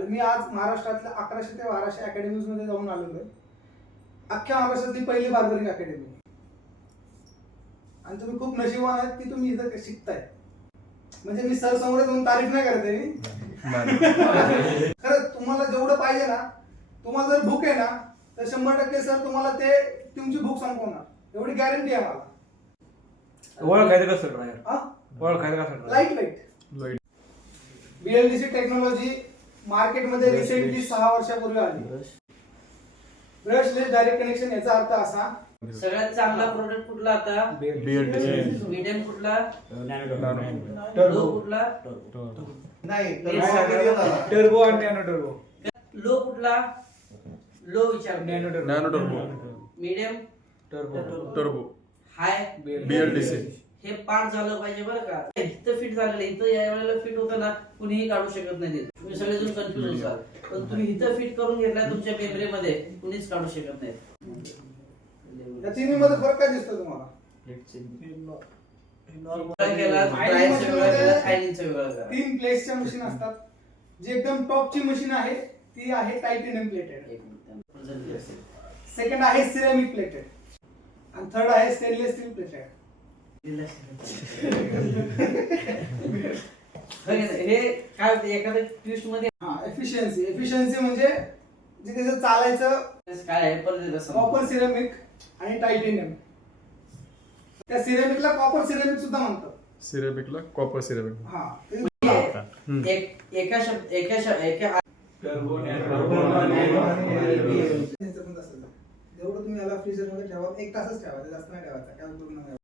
आलो. मी आज महाराष्ट्रातल्या 1100 ते 1200 अकॅडमीज मध्ये जाऊन आलेलो आहे. अख्ख्या महाराष्ट्रातली पहिली बार्बरिंग अकॅडमी आणि तुम्ही खूप नशिबवान आहेत की तुम्ही इथं शिकताय. म्हणजे मी सर समोर जाऊन तारीफ नाही करत आहे मी. खरं तुम्हाला जेवढं पाहिजे ना, तुम्हाला जर भूक आहे ना तर 100% सर तुम्हाला ते तुमची भूक संपवणार, एवढी गॅरंटी आहे मला. ओळखायचं कसं? ओळखायचं कसं? लाईट वेट BLDC टेक्नॉलॉजी मार्केटमध्ये रिसेंटली 6 वर्षापूर्वी आली. ब्रशलेस डायरेक्ट कनेक्शन याचा अर्थ असा, सगळ्यात चांगला प्रोडक्ट कुठला आता? BLDC. मीडियम कुठला? टर्बो. लो कुठला? नाही टर्बो आणि नॅनो टर्बो. लो कुठला? लो विचार. Nano turbo. Nano turbo. Medium, turbo. High, BLDC. हे पाठ झालं पाहिजे बरं का. इथं फिट झालेलं, इथं या वेळेला फिट होतं ना, कुणीही काढू शकत नाही. तुम्ही सगळेजण कन्फ्युज होता, पण तुम्ही इथं फिट करून घेतला तुमच्या मेमरीमध्ये, कुणीच काढू शकत नाही. या तिन्हीमध्ये फरक काय दिसतो तुम्हाला? तीन प्लेसच्या मशीन असतात. जी एकदम टॉपची मशीन आहे ती आहे टायटॅनियम प्लेटेड. सेकंड आहे सिरेमिक प्लेटेड आणि थर्ड आहे स्टेनलेस स्टील प्लेटेड. हे काय होतं एखाद्या ट्विस्ट मध्ये एफिशियन्सी म्हणजे जे त्याचं चालायचं काय आहे परत कॉपर सिरेमिक आणि टायटॅनियम. त्या सिरेमिकला कॉपर सिरेमिक सुद्धा म्हणतात. सिरेमिकला कॉपर सिरेमिक. हा एका टर्बो जेवढं तुम्ही याला फ्रीजर मध्ये ठेवा, 1 तासच ठेवायचं, जास्त नाही ठेवायचं. काय उपयोग नाही.